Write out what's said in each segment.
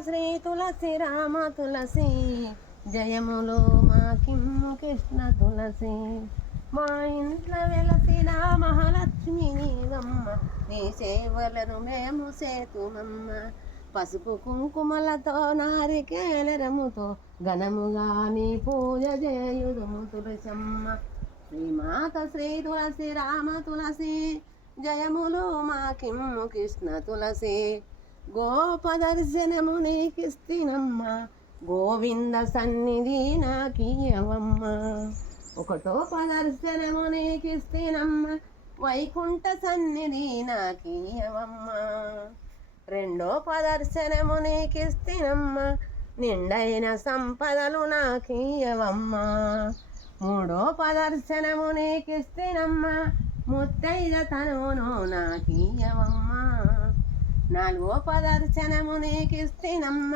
శ్రీ తులసి రామ తులసి జయములో మా కిమ్ము కృష్ణ తులసి మా ఇంట్లో వెలసిన మహాలక్ష్మి నీవమ్మ నీ సేవలను మేము సేతుమమ్మ పసుపు కుంకుమలతో నారికేలరముతో ఘనముగా నీ పూజ చేయుదుము తులసమ్మ శ్రీమాత శ్రీ తులసి రామ తులసి జయములు మా కిమ్ము కృష్ణ తులసి గోపదర్శనము నీకిస్తినమ్మ గోవింద సన్నిధి నాకియవమ్మ ఒకటో పదర్శనము నీకిస్తినమ్మ వైకుంఠ సన్నిధి నాకియవమ్మ రెండో పదర్శనము నీకిస్తినమ్మ నిండైన సంపదలు నాకియవమ్మ మూడో పదర్శనము నీకిస్తినమ్మ ముత్తైద తనువును నాకియవమ్మ నాలుగో పదర్శనము నీకిస్తినమ్మ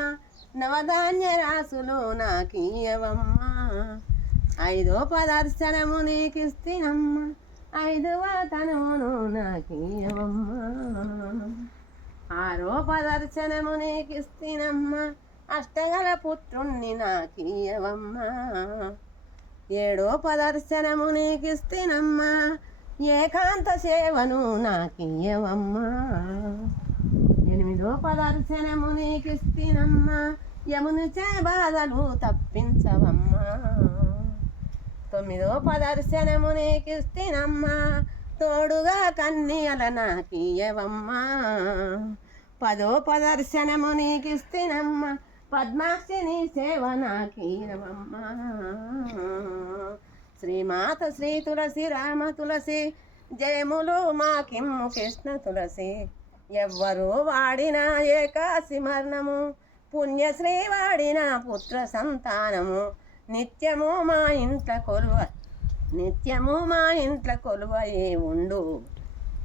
నవధాన్య రాసులు నాకియవమ్మ ఐదో పదర్శనము నీకిస్తినమ్మ ఐదవ తనువును నాకియవమ్మ ఆరో పదర్శనము నీకిస్తినమ్మ అష్టగల పుత్రుణ్ణి నాకియవమ్మ ఏడో పదర్శనము నీకిస్తినమ్మ ఏకాంత సేవను నాకియవమ్మ ఎనిమిదో పదర్శనము నీకిస్తినమ్మ యమునిచే బాధలు తప్పించవమ్మ తొమ్మిదో పదర్శనము నీకిస్తినమ్మ తోడుగా కన్యల నాకియవమ్మ పదో పదర్శనము నీకిస్తినమ్మ పద్మాక్షిని సేవ నాకియవమ్మ శ్రీమాత శ్రీ తులసి రామ తులసి జయములు మా కిమ్ము కృష్ణ తులసి ఎవ్వరు వాడిన ఏకాశి మరణము పుణ్యశ్రీ వాడిన పుత్ర సంతానము నిత్యము మా ఇంట్ల కొలువయే ఉండు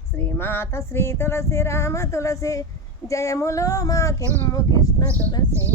శ్రీమాత శ్రీ తులసి రామ తులసి జయములో మా కిమ్ము కృష్ణ తులసి